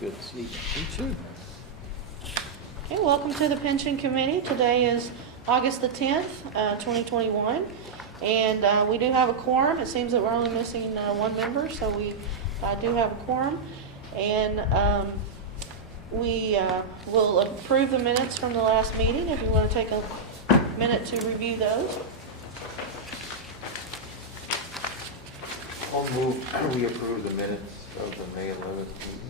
Good to see you. Me too. Okay, welcome to the Pension Committee. Today is August the 10th, 2021, and we do have a quorum. It seems that we're only missing one member, so we do have a quorum, and we will approve the minutes from the last meeting if you want to take a minute to review those. I'll move, we approve the minutes of the May 11th meeting.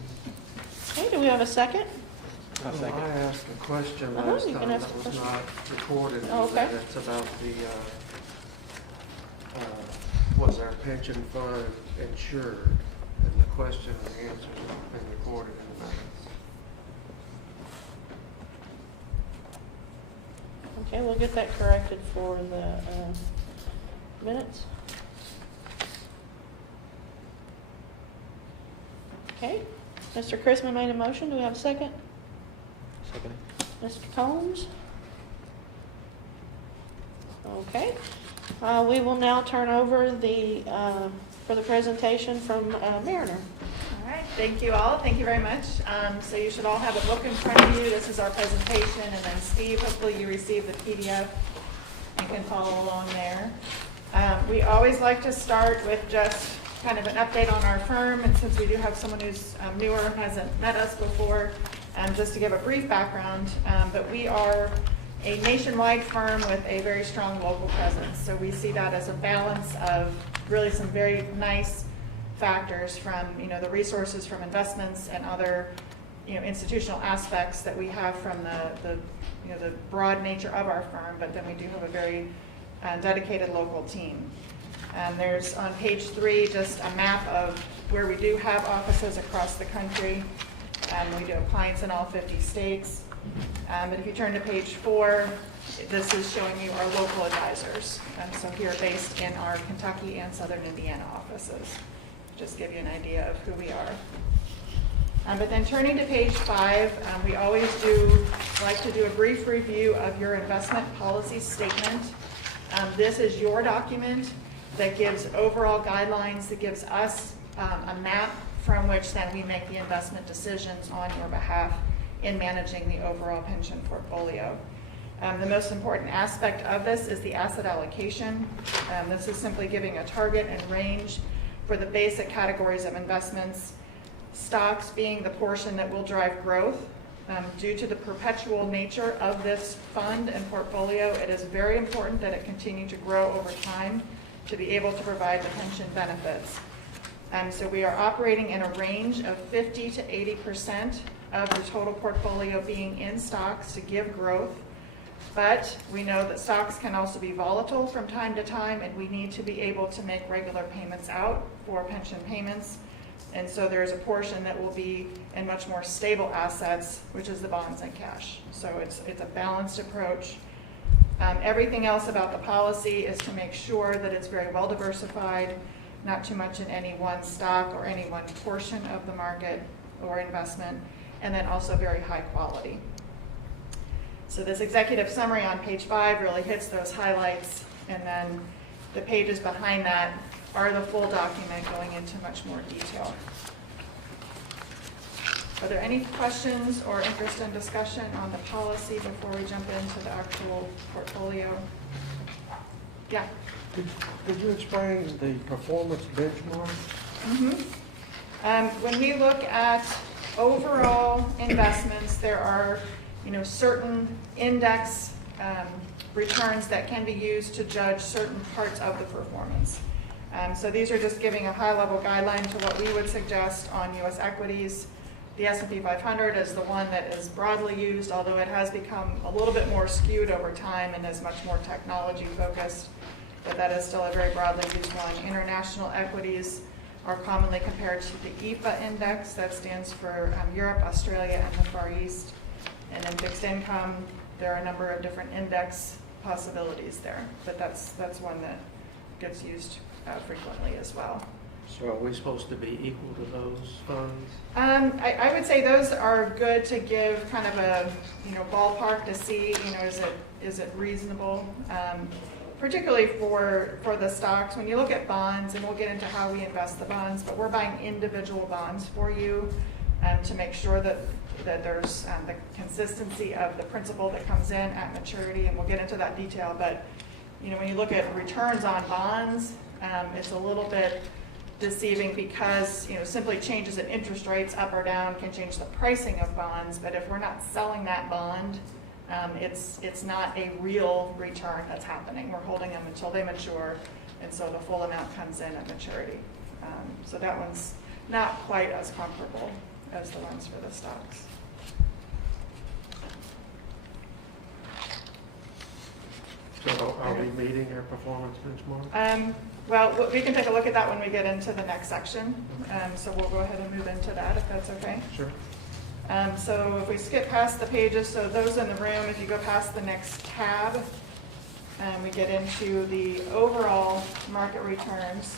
Okay, do we have a second? I'll second. I asked a question Uh-huh, last you can time ask that a was question. not recorded. Oh, okay. It's about was our pension fund insured? And the question and answer has been recorded in the minutes. Okay, we'll get that corrected for the minutes. Okay, Mr. Chrisman made a motion. Do we have a second? Second. Mr. Combs? Okay, we will now turn over for the presentation from Mariner. All right, thank you all. Thank you very much. So you should all have a book in front of you. This is our presentation, and then Steve, hopefully you received the PDF. You can follow along there. We always like to start with just kind of an update on our firm, and since we do have someone who's newer, hasn't met us before, just to give a brief background, but we are a nationwide firm with a very strong local presence. So we see that as a balance of really some very nice factors from, the resources from investments and other, institutional aspects that we have from the broad nature of our firm, but then we do have a very dedicated local team. There's on page 3 just a map of where we do have offices across the country. We do have clients in all 50 states. But if you turn to page 4, this is showing you our local advisors. So here based in our Kentucky and Southern Indiana offices. Just give you an idea of who we are. But then turning to page 5, we always do like to do a brief review of your investment policy statement. This is your document that gives overall guidelines, that gives us a map from which then we make the investment decisions on your behalf in managing the overall pension portfolio. The most important aspect of this is the asset allocation. This is simply giving a target and range for the basic categories of investments, stocks being the portion that will drive growth. Due to the perpetual nature of this fund and portfolio, it is very important that it continue to grow over time to be able to provide the pension benefits. So we are operating in a range of 50 to 80% of the total portfolio being in stocks to give growth. But we know that stocks can also be volatile from time to time, and we need to be able to make regular payments out for pension payments. And so there's a portion that will be in much more stable assets, which is the bonds and cash. So it's a balanced approach. Everything else about the policy is to make sure that it's very well diversified, not too much in any one stock or any one portion of the market or investment, and then also very high quality. So this executive summary on page 5 really hits those highlights, and then the pages behind that are the full document going into much more detail. Are there any questions or interest in discussion on the policy before we jump into the actual portfolio? Yeah. Could you explain the performance benchmark? When we look at overall investments, there are certain index returns that can be used to judge certain parts of the performance. So these are just giving a high-level guideline to what we would suggest on U.S. equities. The S&P 500 is the one that is broadly used, although it has become a little bit more skewed over time and is much more technology-focused, but that is still a very broadly used one. International equities are commonly compared to the EFA index, that stands for Europe, Australia, and the Far East. And in fixed income, there are a number of different index possibilities there, but that's one that gets used frequently as well. So are we supposed to be equal to those funds? I would say those are good to give kind of a ballpark to see is it reasonable, particularly for the stocks. When you look at bonds, and we'll get into how we invest the bonds, but we're buying individual bonds for you. to make sure that there's the consistency of the principal that comes in at maturity, and we'll get into that detail. But when you look at returns on bonds, it's a little bit deceiving because simply changes in interest rates up or down can change the pricing of bonds. But if we're not selling that bond, it's not a real return that's happening. We're holding them until they mature, and so the full amount comes in at maturity. So that one's not quite as comparable as the ones for the stocks. So are we meeting our performance benchmark? Well, we can take a look at that when we get into the next section. So we'll go ahead and move into that if that's okay. Sure. So if we skip past the pages, so those in the room, if you go past the next tab, we get into the overall market returns.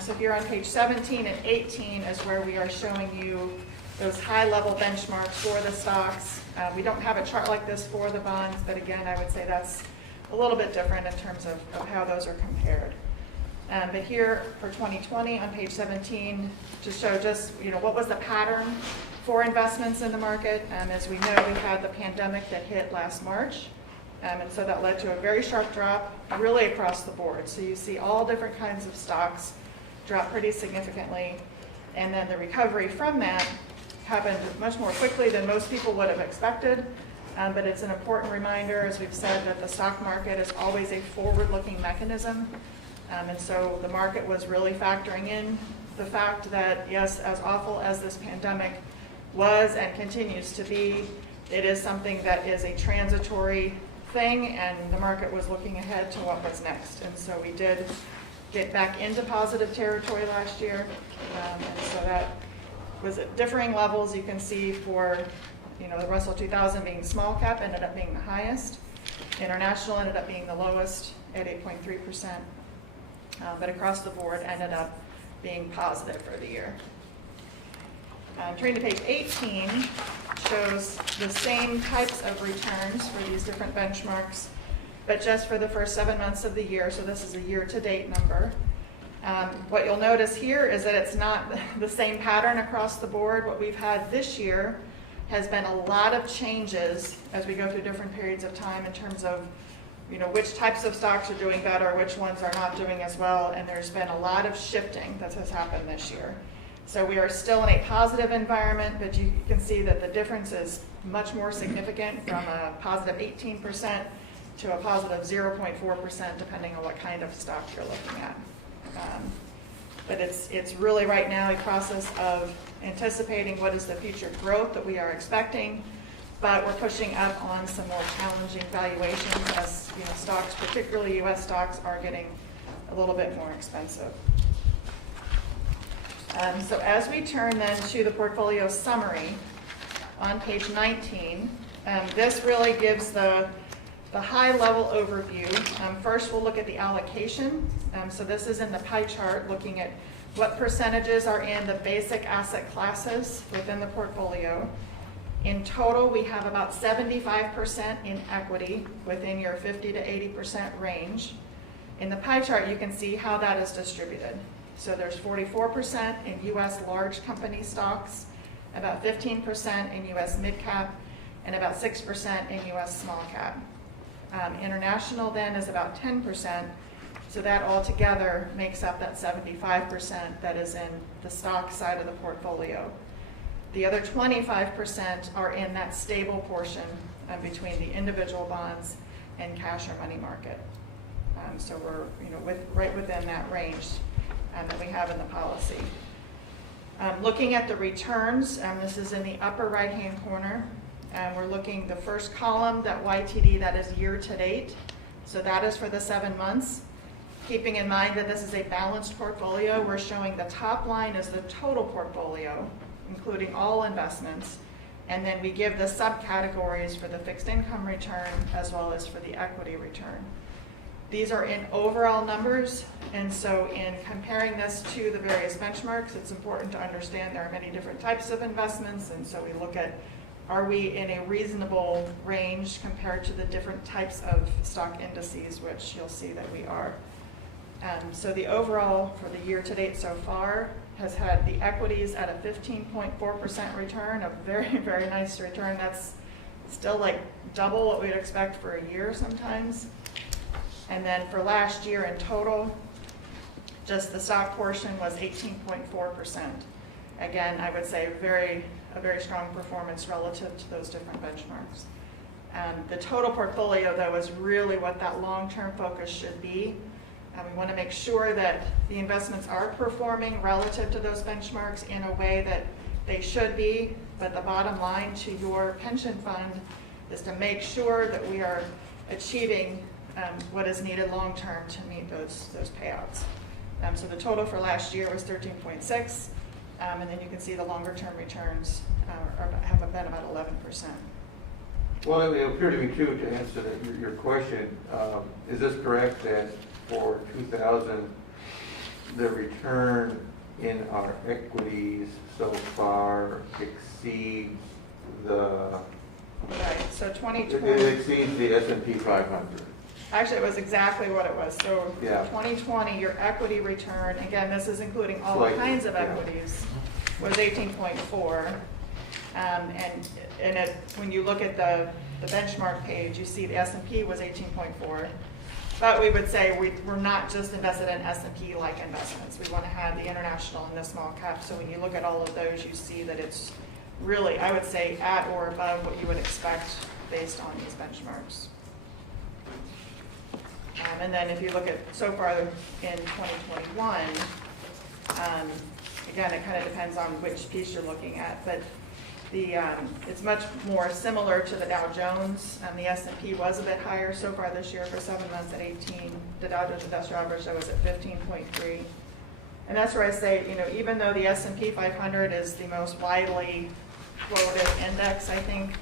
So here on page 17 and 18 is where we are showing you those high-level benchmarks for the stocks. We don't have a chart like this for the bonds, but again, I would say that's a little bit different in terms of how those are compared. But here for 2020 on page 17, to show just what was the pattern for investments in the market. As we know, we had the pandemic that hit last March, and so that led to a very sharp drop really across the board. So you see all different kinds of stocks drop pretty significantly, and then the recovery from that happened much more quickly than most people would have expected. But it's an important reminder, as we've said, that the stock market is always a forward-looking mechanism. And so the market was really factoring in the fact that, yes, as awful as this pandemic was and continues to be, it is something that is a transitory thing, and the market was looking ahead to what was next. And so we did get back into positive territory last year. And so that was at differing levels. You can see for the Russell 2000 being small cap ended up being the highest. International ended up being the lowest at 8.3%. But across the board ended up being positive for the year. Turning to page 18 shows the same types of returns for these different benchmarks, but just for the first 7 months of the year. So this is a year-to-date number. What you'll notice here is that it's not the same pattern across the board. What we've had this year has been a lot of changes as we go through different periods of time in terms of which types of stocks are doing better, which ones are not doing as well, and there's been a lot of shifting that has happened this year. So we are still in a positive environment, but you can see that the difference is much more significant, from a positive 18% to a positive 0.4%, depending on what kind of stock you're looking at. But it's really right now a process of anticipating what is the future growth that we are expecting, but we're pushing up on some more challenging valuations as stocks, particularly U.S. stocks, are getting a little bit more expensive. So as we turn then to the portfolio summary on page 19, this really gives the high-level overview. First, we'll look at the allocation. So this is in the pie chart, looking at what percentages are in the basic asset classes within the portfolio. In total, we have about 75% in equity within your 50 to 80% range. In the pie chart, you can see how that is distributed. So there's 44% in U.S. large company stocks, about 15% in U.S. mid-cap, and about 6% in U.S. small cap. International then is about 10%, so that altogether makes up that 75% that is in the stock side of the portfolio. The other 25% are in that stable portion between the individual bonds and cash or money market. So we're right within that range that we have in the policy. Looking at the returns, this is in the upper right-hand corner. We're looking the first column, that YTD, that is year to date. So that is for the 7 months. Keeping in mind that this is a balanced portfolio, we're showing the top line is the total portfolio, including all investments. And then we give the subcategories for the fixed income return as well as for the equity return. These are in overall numbers, and so in comparing this to the various benchmarks, it's important to understand there are many different types of investments, and so we look at, are we in a reasonable range compared to the different types of stock indices, which you'll see that we are. So the overall for the year to date so far has had the equities at a 15.4% return, a very, very nice return. That's still like double what we'd expect for a year sometimes. And then for last year in total, just the stock portion was 18.4%. Again, I would say a very strong performance relative to those different benchmarks. The total portfolio, though, is really what that long-term focus should be. We want to make sure that the investments are performing relative to those benchmarks in a way that they should be, but the bottom line to your pension fund is to make sure that we are achieving what is needed long-term to meet those payouts. So the total for last year was 13.6, and then you can see the longer-term returns have been about 11%. Well, it would appear to me too, to answer your question, is this correct that for 2000, the return in our equities so far exceeds the... Right, so 2020... It exceeds the S&P 500. Actually, it was exactly what it was. So Yeah. 2020, your equity return, again, this is including all Slightly, kinds of yeah. equities, was 18.4. And when you look at the benchmark page, you see the S&P was 18.4. But we would say we're not just invested in S&P-like investments. We want to have the international and the small cap. So when you look at all of those, you see that it's really, I would say, at or above what you would expect based on these benchmarks. And then if you look at so far in 2021, again, it kind of depends on which piece you're looking at, but it's much more similar to the Dow Jones. The S&P was a bit higher so far this year for 7 months at 18. The Dow Jones Industrial Average was at 15.3. And that's where I say, even though the S&P 500 is the most widely quoted index, I think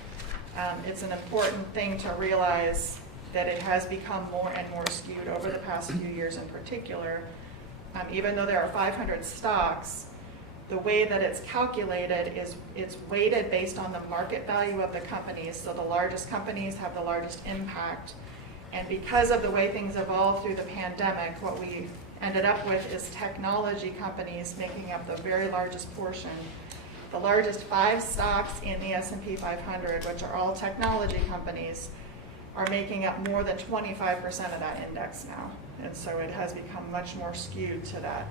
it's an important thing to realize that it has become more and more skewed over the past few years in particular. Even though there are 500 stocks, the way that it's calculated is it's weighted based on the market value of the companies. So the largest companies have the largest impact. And because of the way things evolved through the pandemic, what we ended up with is technology companies making up the very largest portion. The largest 5 stocks in the S&P 500, which are all technology companies, are making up more than 25% of that index now. And so it has become much more skewed to that.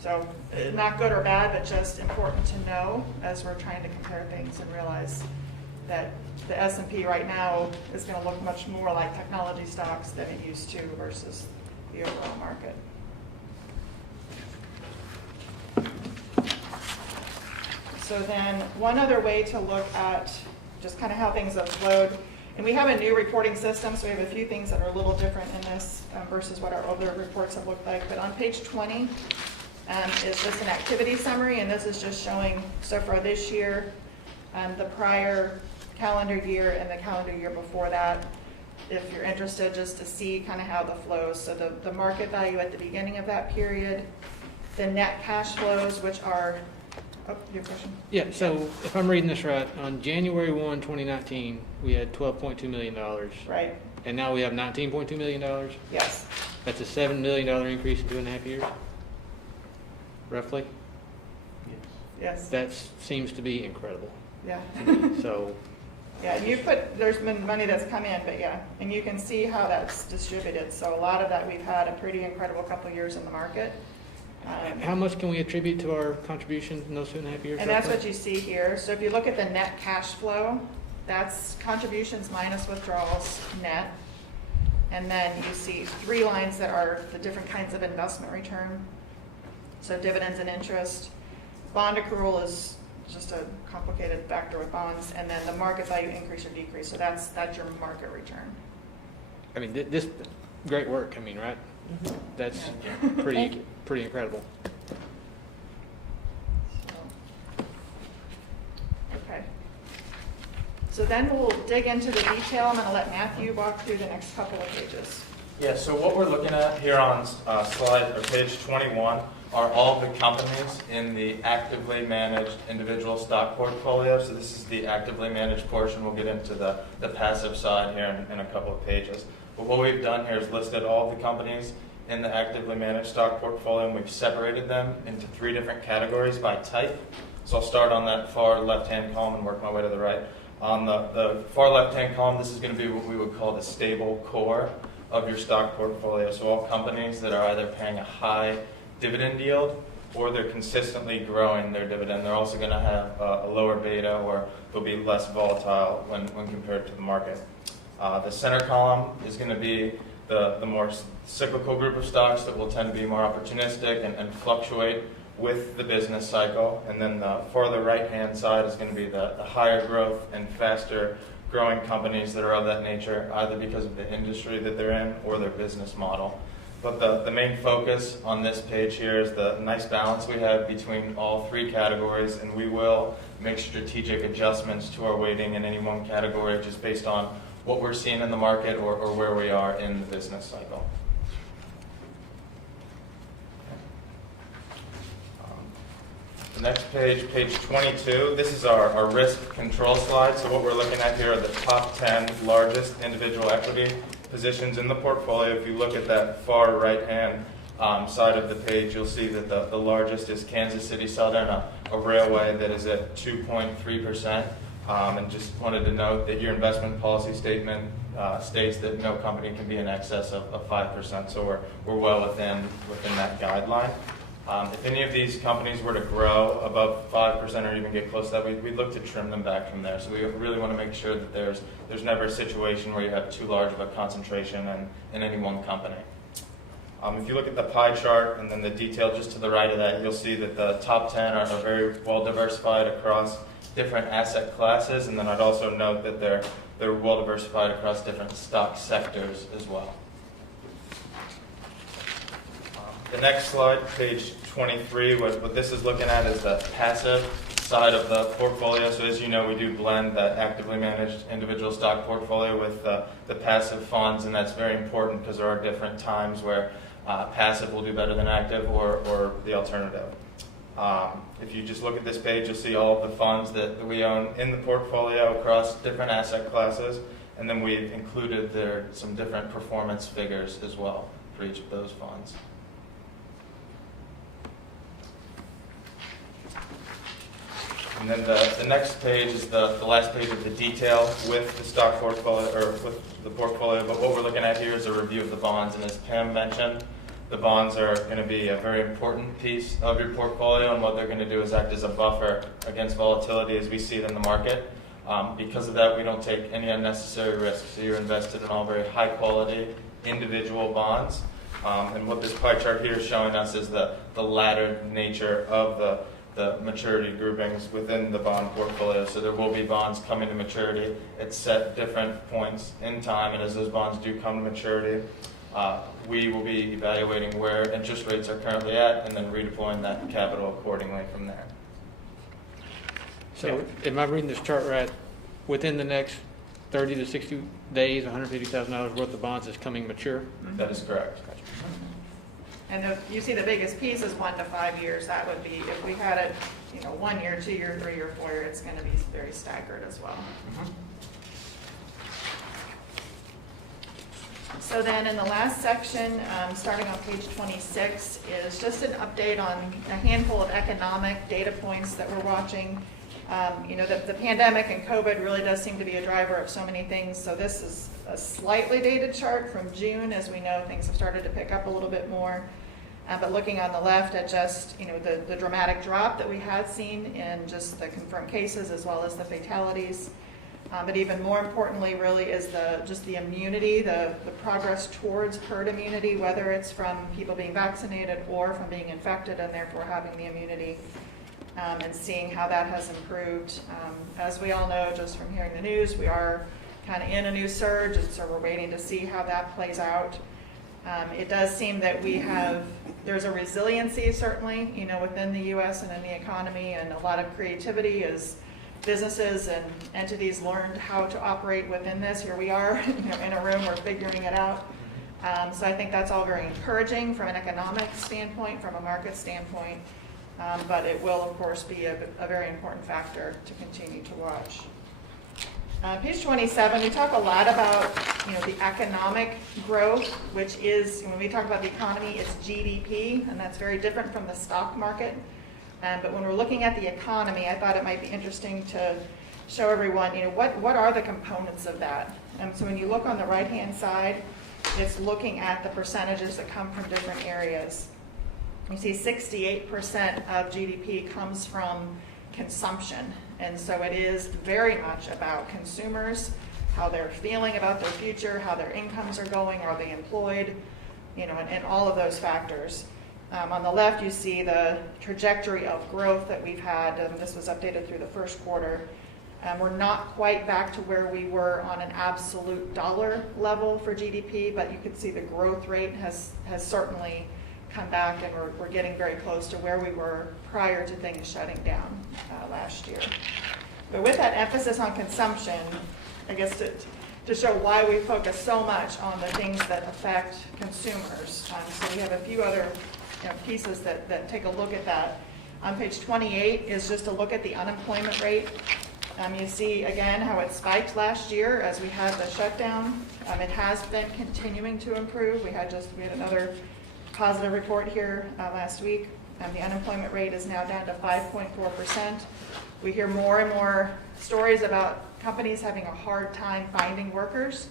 So not good or bad, but just important to know as we're trying to compare things and realize that the S&P right now is going to look much more like technology stocks than it used to versus the overall market. So then one other way to look at just kind of how things have flowed, and we have a new reporting system, so we have a few things that are a little different in this versus what our older reports have looked like. But on page 20 is just an activity summary, and this is just showing so far this year, the prior calendar year and the calendar year before that, if you're interested, just to see kind of how the flows. So the market value at the beginning of that period, the net cash flows, which are, oh, your question? Yeah, so if I'm reading this right, on January 1, 2019, we had $12.2 million. Right, And now we have $19.2 million. yes. That's a $7 million increase in 2.5 years, roughly. Yes, That seems to be incredible. yeah. So, Yeah, there's been money that's come in, but yeah, and you can see how that's distributed. So a lot of that, we've had a pretty incredible couple of years in the market. how much can we attribute to our contribution in those 2.5 years? And that's roughly? what you see here. So if you look at the net cash flow, that's contributions minus withdrawals net. And then you see 3 lines that are the different kinds of investment return. So dividends and interest. Bond accrual is just a complicated factor with bonds. And then the market value increase or decrease. So that's your market return. I mean, this great work. I mean, right? That's Yeah. pretty incredible. Okay. So then we'll dig into the detail. I'm going to let Matthew walk through the next couple of pages. Yeah, so what we're looking at here on slide or page 21 are all the companies in the actively managed individual stock portfolio. So this is the actively managed portion. We'll get into the passive side here in a couple of pages. But what we've done here is listed all the companies in the actively managed stock portfolio, and we've separated them into 3 different categories by type. So I'll start on that far left-hand column and work my way to the right. On the far left-hand column, this is going to be what we would call the stable core of your stock portfolio. So all companies that are either paying a high dividend yield or they're consistently growing their dividend. They're also going to have a lower beta, or they'll be less volatile when compared to the market. The center column is going to be the more cyclical group of stocks that will tend to be more opportunistic and fluctuate with the business cycle. And then the farther right-hand side is going to be the higher growth and faster growing companies that are of that nature, either because of the industry that they're in or their business model. But the main focus on this page here is the nice balance we have between all 3 categories, and we will make strategic adjustments to our weighting in any one category just based on what we're seeing in the market or where we are in the business cycle. The next page, page 22, this is our risk control slide. So what we're looking at here are the top 10 largest individual equity positions in the portfolio. If you look at that far right-hand side of the page, you'll see that the largest is Kansas City Southern, a railway that is at 2.3%. And just wanted to note that your investment policy statement states that no company can be in excess of 5%. So we're well within that guideline. If any of these companies were to grow above 5% or even get close to that, we'd look to trim them back from there. So we really want to make sure that there's never a situation where you have too large of a concentration in any one company. If you look at the pie chart and then the detail just to the right of that, you'll see that the top 10 are very well diversified across different asset classes, and then I'd also note that they're well diversified across different stock sectors as well. The next slide, page 23, what this is looking at is the passive side of the portfolio. So as you know, we do blend that actively managed individual stock portfolio with the passive funds, and that's very important because there are different times where passive will do better than active or the alternative. If you just look at this page, you'll see all of the funds that we own in the portfolio across different asset classes, and then we've included some different performance figures as well for each of those funds. And then the next page is the last page of the detail with the stock portfolio, or with the portfolio, but what we're looking at here is a review of the bonds. And as Pam mentioned, the bonds are going to be a very important piece of your portfolio, and what they're going to do is act as a buffer against volatility as we see it in the market. Because of that, we don't take any unnecessary risks. So you're invested in all very high quality individual bonds. And what this pie chart here is showing us is the laddered nature of the maturity groupings within the bond portfolio. So there will be bonds coming to maturity at set different points in time, and as those bonds do come to maturity, we will be evaluating where interest rates are currently at and then redeploying that capital accordingly from there. So am I reading this chart right? Within the next 30 to 60 days, $150,000 worth of bonds is coming mature? That is correct. And you see the biggest piece is 1 to 5 years. That would be, if we had it, 1 year, 2 year, 3 year, 4 year, it's going to be very staggered as well. So then in the last section, starting on page 26, is just an update on a handful of economic data points that we're watching. The pandemic and COVID really does seem to be a driver of so many things. So this is a slightly dated chart from June. As we know, things have started to pick up a little bit more. But looking on the left at just the dramatic drop that we had seen in just the confirmed cases as well as the fatalities. But even more importantly, really, is just the immunity, the progress towards herd immunity, whether it's from people being vaccinated or from being infected and therefore having the immunity, and seeing how that has improved. As we all know, just from hearing the news, we are kind of in a new surge, and so we're waiting to see how that plays out. It does seem that there's a resiliency, certainly, within the U.S. and in the economy, and a lot of creativity as businesses and entities learned how to operate within this. Here we are, in a room, we're figuring it out. So I think that's all very encouraging from an economic standpoint, from a market standpoint, but it will, of course, be a very important factor to continue to watch. Page 27, we talk a lot about, the economic growth, which is, when we talk about the economy, it's GDP, and that's very different from the stock market. But when we're looking at the economy, I thought it might be interesting to show everyone, what are the components of that? So when you look on the right-hand side, it's looking at the percentages that come from different areas. You see 68% of GDP comes from consumption. And so it is very much about consumers, how they're feeling about their future, how their incomes are going, are they employed, and all of those factors. On the left, you see the trajectory of growth that we've had. This was updated through the first quarter. We're not quite back to where we were on an absolute dollar level for GDP, but you can see the growth rate has certainly come back, and we're getting very close to where we were prior to things shutting down last year. But with that emphasis on consumption, I guess to show why we focus so much on the things that affect consumers. So we have a few other pieces that take a look at that. On page 28 is just a look at the unemployment rate. You see again how it spiked last year as we had the shutdown. It has been continuing to improve. We had another positive report here last week. The unemployment rate is now down to 5.4%. We hear more and more stories about companies having a hard time finding workers.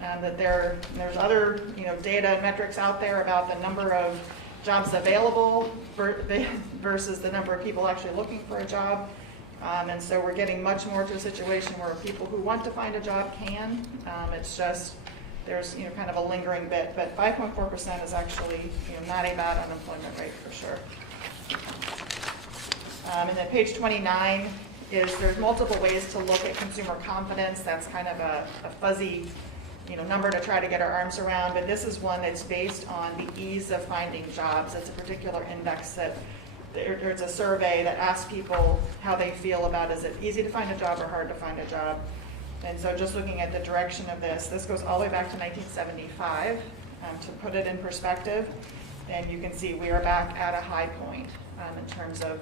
That there's other data and metrics out there about the number of jobs available versus the number of people actually looking for a job. And so we're getting much more to a situation where people who want to find a job can. It's just there's kind of a lingering bit, but 5.4% is actually not a bad unemployment rate for sure. And then page 29 is there's multiple ways to look at consumer confidence. That's kind of a fuzzy number to try to get our arms around, but this is one that's based on the ease of finding jobs. It's a particular index that there's a survey that asks people how they feel about, is it easy to find a job or hard to find a job? And so just looking at the direction of this goes all the way back to 1975 to put it in perspective. And you can see we are back at a high point in terms of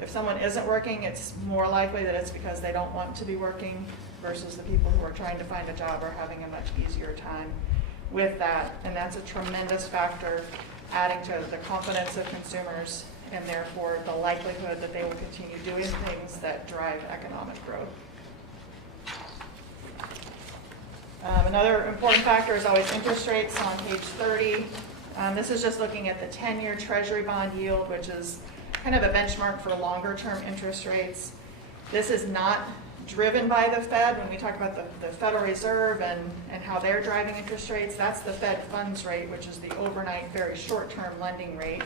if someone isn't working, it's more likely that it's because they don't want to be working versus the people who are trying to find a job are having a much easier time with that. And that's a tremendous factor adding to the confidence of consumers and therefore the likelihood that they will continue doing things that drive economic growth. Another important factor is always interest rates on page 30. This is just looking at the 10-year Treasury bond yield, which is kind of a benchmark for longer-term interest rates. This is not driven by the Fed. When we talk about the Federal Reserve and how they're driving interest rates, that's the Fed funds rate, which is the overnight, very short-term lending rate.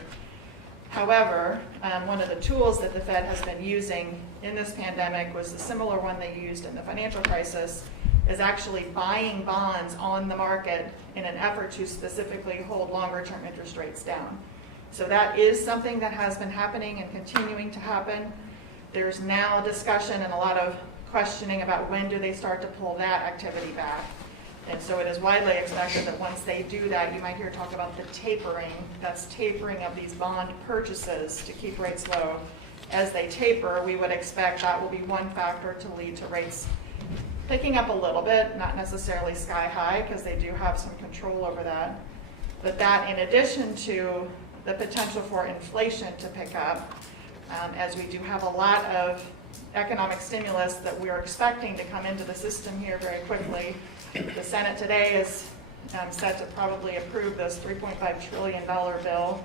However, one of the tools that the Fed has been using in this pandemic was a similar one they used in the financial crisis, is actually buying bonds on the market in an effort to specifically hold longer-term interest rates down. So that is something that has been happening and continuing to happen. There's now discussion and a lot of questioning about when do they start to pull that activity back. And so it is widely expected that once they do that, you might hear talk about the tapering. That's tapering of these bond purchases to keep rates low. As they taper, we would expect that will be one factor to lead to rates picking up a little bit, not necessarily sky high, because they do have some control over that. But that, in addition to the potential for inflation to pick up, as we do have a lot of economic stimulus that we're expecting to come into the system here very quickly. The Senate today is set to probably approve this $3.5 trillion bill.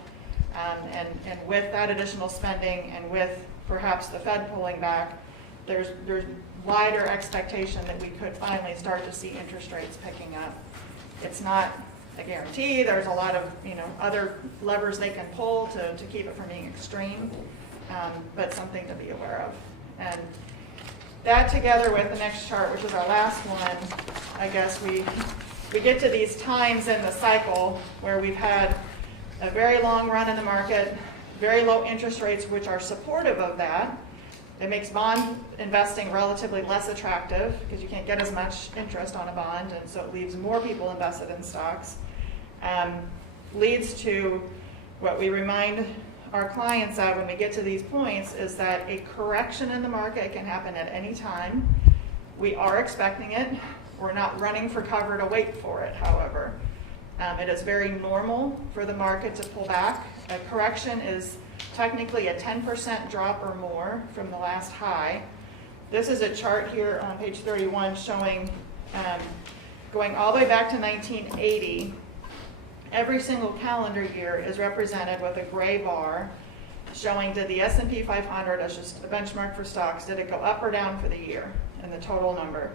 And with that additional spending and with perhaps the Fed pulling back, there's wider expectation that we could finally start to see interest rates picking up. It's not a guarantee. There's a lot of other levers they can pull to keep it from being extreme, but something to be aware of. And that together with the next chart, which is our last one, I guess we get to these times in the cycle where we've had a very long run in the market, very low interest rates, which are supportive of that. It makes bond investing relatively less attractive because you can't get as much interest on a bond, and so it leaves more people invested in stocks. Leads to what we remind our clients of when we get to these points is that a correction in the market can happen at any time. We are expecting it. We're not running for cover to wait for it, however. It is very normal for the market to pull back. A correction is technically a 10% drop or more from the last high. This is a chart here on page 31 showing going all the way back to 1980. Every single calendar year is represented with a gray bar showing did the S&P 500, as just a benchmark for stocks, did it go up or down for the year and the total number.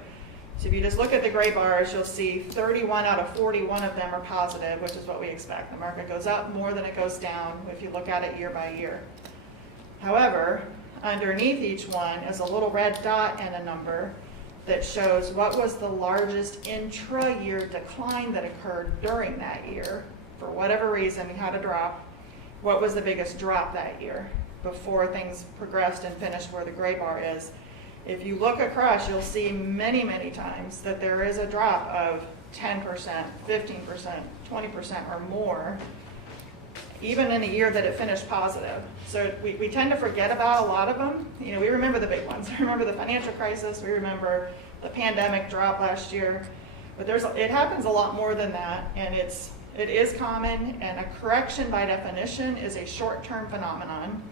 So if you just look at the gray bars, you'll see 31 out of 41 of them are positive, which is what we expect. The market goes up more than it goes down if you look at it year by year. However, underneath each one is a little red dot and a number that shows what was the largest intra-year decline that occurred during that year. For whatever reason, we had a drop. What was the biggest drop that year before things progressed and finished where the gray bar is? If you look across, you'll see many, many times that there is a drop of 10%, 15%, 20% or more, even in a year that it finished positive. So we tend to forget about a lot of them. You know, we remember the big ones. We remember the financial crisis. We remember the pandemic drop last year. But it happens a lot more than that, and it is common, and a correction by definition is a short-term phenomenon.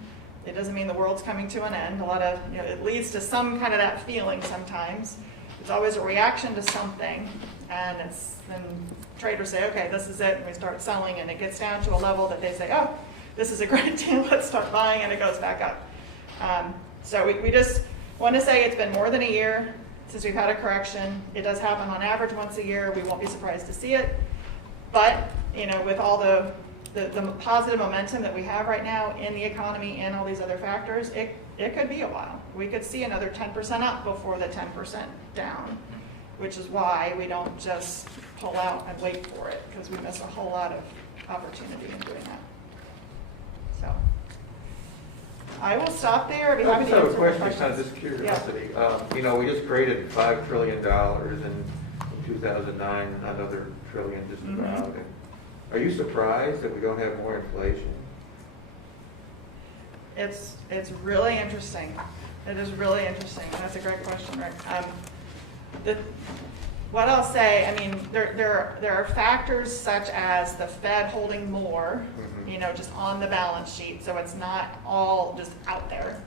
It doesn't mean the world's coming to an end. It leads to some kind of that feeling sometimes. It's always a reaction to something, and then traders say, okay, this is it, and we start selling, and it gets down to a level that they say, oh, this is a great deal, let's start buying, and it goes back up. So we just want to say it's been more than a year since we've had a correction. It does happen on average once a year. We won't be surprised to see it. But, with all the positive momentum that we have right now in the economy and all these other factors, it could be a while. We could see another 10% up before the 10% down, which is why we don't just pull out and wait for it, because we miss a whole lot of opportunity in doing that. So I will stop there. I'd be happy to have answer a question, questions. kind of just curiosity. We just created $5 trillion in 2009, another trillion just about. And are you surprised that we don't have more inflation? It's really interesting. It is really interesting. That's a great question, Rick. What I'll say, there are factors such as the Fed holding more, just on the balance sheet, so it's not all just out there.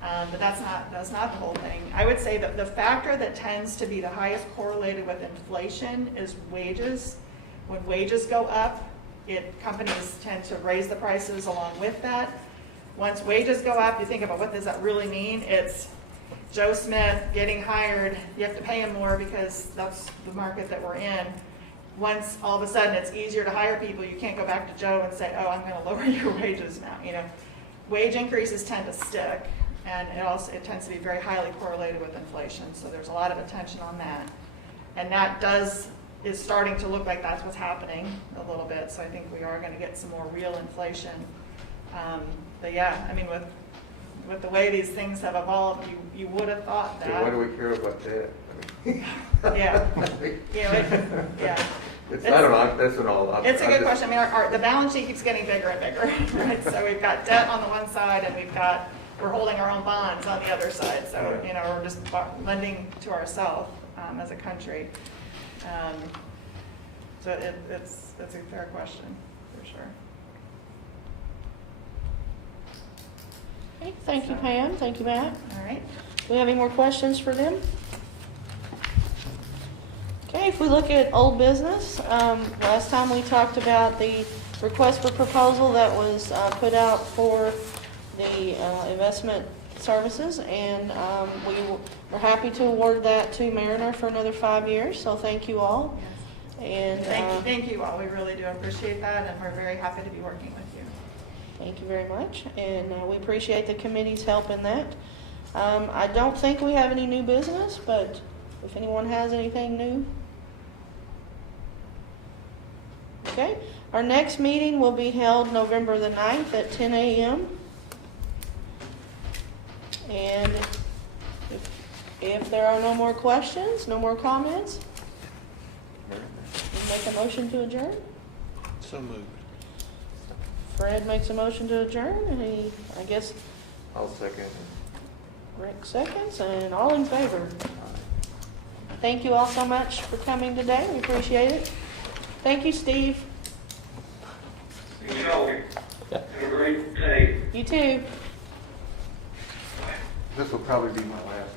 But that's not the whole thing. I would say that the factor that tends to be the highest correlated with inflation is wages. When wages go up, companies tend to raise the prices along with that. Once wages go up, you think about what does that really mean? It's Joe Smith getting hired, you have to pay him more because that's the market that we're in. Once all of a sudden it's easier to hire people, you can't go back to Joe and say, oh, I'm going to lower your wages now. Wage increases tend to stick, and it tends to be very highly correlated with inflation. So there's a lot of attention on that. And that is starting to look like that's what's happening a little bit. So I think we are going to get some more real inflation. But yeah, with the way these things have evolved, you would have thought that. So why do we care about that? Yeah. I don't know. That's an all. It's a good question. The balance sheet keeps getting bigger and bigger, right? So we've got debt on the one side, and we're holding our own bonds on the other side. So we're just lending to ourselves as a country. So it's a fair question for sure. Okay, thank you, Pam. Thank you, Matt. All right. Do we have any more questions for them? Okay, if we look at old business, last time we talked about the request for proposal that was put out for the investment services, and we were happy to award that to Mariner for another 5 years, so thank you all. Yes. And thank you all. We really do appreciate that, and we're very happy to be working with you. thank you very much, and we appreciate the committee's help in that. I don't think we have any new business, but if anyone has anything new. Okay, our next meeting will be held November the 9th at 10 a.m. And if there are no more questions, no more comments, we make a motion to adjourn. So moved. Fred makes a motion to adjourn, and I guess I'll second. Rick seconds, and all in favor. Thank you all so much for coming today. We appreciate it. Thank you, Steve. You know, have a great day. You too. This will probably be my last